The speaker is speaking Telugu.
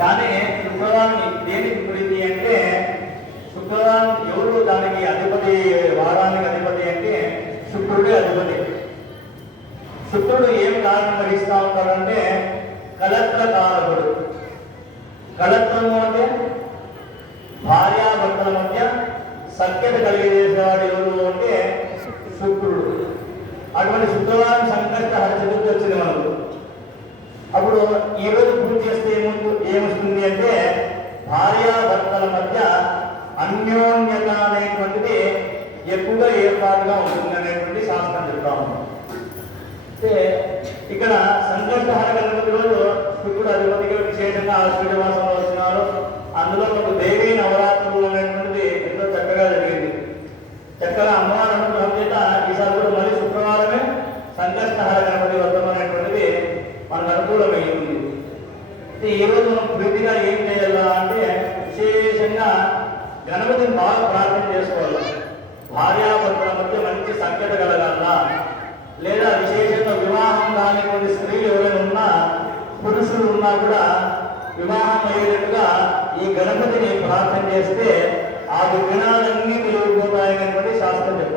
కానీ శుక్రవారం దేనికి ప్రీతి అంటే, శుక్రవారం ఎవరు దానికి అధిపతి, వారానికి అధిపతి అంటే శుక్రుడే అధిపతి. శుక్రుడు ఏం కారణం వహిస్తూ ఉంటాడంటే కలత్ర కారకుడు. కలత్రము అంటే భార్యాభర్తల మధ్య సఖ్యత కలిగజేసేవాడు ఎవరు అంటే శుక్రుడు. అటువంటి శుక్రవారం సంకష్టహర చతుర్థి వచ్చింది మనకు. అప్పుడు ఈరోజు పూజ చేస్తే ఏమొస్తుంది అంటే భార్యాభర్తల మధ్య అన్యోన్యత అనేటువంటిది ఎక్కువగా ఏర్పాటుగా ఉంటుంది అనేటువంటి శాస్త్రం చెప్తాము. అంటే ఇక్కడ సంకష్టహర గణపతి రోజు శుక్రుడు అధిపతిగా విశేషంగా ఆశ్చర్యవాసంలో వచ్చినారు. అందులో మనకు దేవీ నవరాత్రులు అనేటువంటిది ఎంతో చక్కగా జరిగింది. చక్కగా అమ్మవారి అనుగ్రహం చేత ఈసారి కూడా మళ్ళీ శుక్రవారమే సంకష్టహర గణపతి వ్రతం అనేటువంటిది మనకు అనుకూలమైంది. ఈరోజు మనం ప్రీతిగా ఏం చేయాలా అంటే విశేషంగా గణపతిని బాగా ప్రార్థన చేసుకోవాలి. భార్యాభర్తల మధ్య మంచి సఖ్యత కలగాల, లేదా విశేషంగా వివాహం కానిటువంటి స్త్రీలు ఎవరైనా ఉన్నా, పురుషులు ఉన్నా కూడా వివాహం అయ్యేటట్టుగా ఈ గణపతిని ప్రార్థన చేస్తే ఆ విఘ్నాలన్నీ తొలగిపోతాయనేటువంటి శాస్త్రం చెప్తాం.